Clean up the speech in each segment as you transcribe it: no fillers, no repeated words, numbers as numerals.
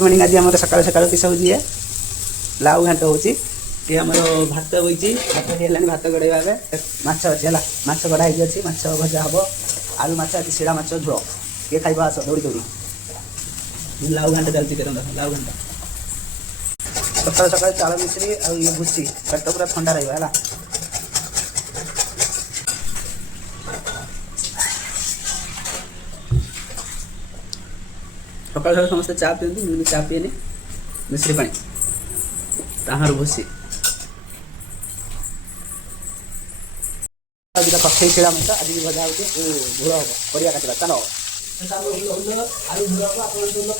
Morning आज आम सकाल सकाल किस हो लाउ घाट हो भात बही भात है भात गड़े माछ अच्छे है माछ गढ़ा अच्छी माछ भजा हम आलू माछ अच्छी शिड़ा माछ झोल किए खाइबा आस दौड़ी दौड़ी लाउ घाट चलती लाउ घाट सकाल सकाल चाल मिश्री आ ये भूसी पेट पूरा ठंडा रहा है। सकाल सकाल समस्त चा पीती मुझे चा पीएनि मिश्री पानी ताहार भूसी कक्षे शिड़ा माछ आज भी भजा होती झोल हम परिया काटा चलो आलू झोल हम आप झोल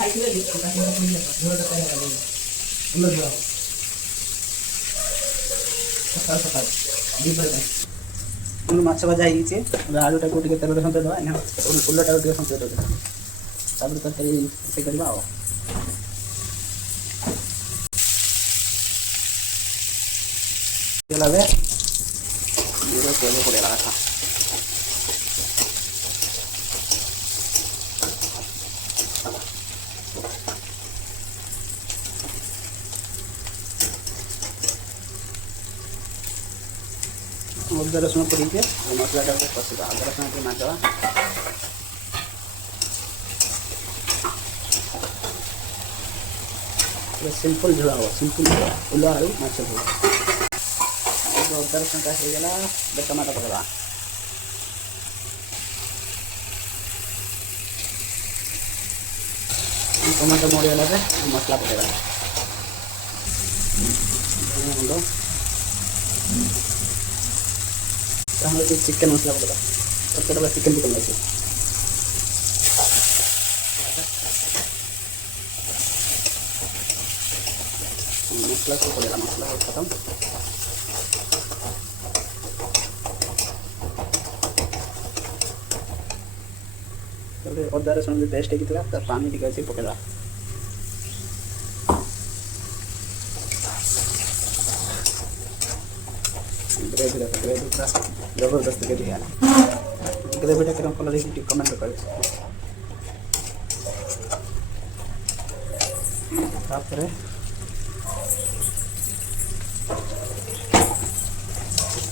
सकाल सकाल माछ भजा हो आलूटा को तेल सन्तुली दवा फुलटा को सन्तुली दे तरकारी से करवा तेल पड़ेगा था अदा रसुण पड़ी मसला कषा अदा रसुण नाचवा सिंपल झोल हम सिंपल उल्ला आलू माछ झोल अदा रसुण का होगा टमाटो पकड़ा टमाटो मरीगला मसला पकड़ा चिकेन मसला पकड़ा छोटा चिकेन चिकेन लगे मसला को पड़ेगा मसला खत्म अदा रसुण पेस्ट होता पानी टी अच्छी पकड़ा ग्रेवी पूरा जबरदस्त ग्रेवीटा कम कलर कमेंट कर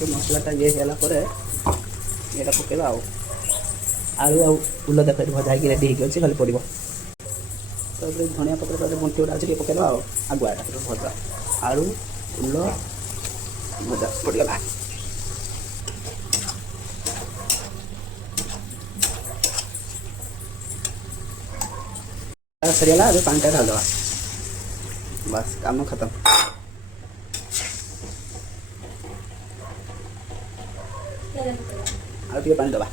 मसलाटा ये है यहाँ पकेबा आलू आलू देख भजा रेडी होगी खाली पड़ो धनिया पत्र बंटी गुड़ा अच्छे पकेबा आगुआ भजा आलू उल भजा पड़गला सरीगला अभी पानी ढाल दवा बस काम खत्म आगे पानी दवा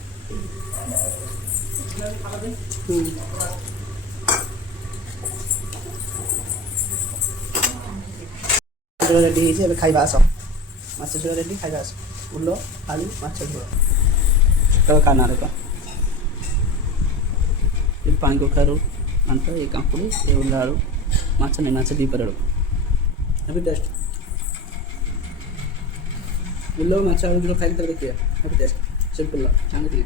रेडी है खाइबा आस माछ झोल रेडी खाइबा आस उल आलू माछ झोल खाना पानी कखारू अंत ये कांकुड़ी ये उल्ला आलू माछ नहीं माछ दी पर अभी टेस्ट उल्लो माछ आलू जो खाई देखिए अभी टेस्ट सिंपल सांगे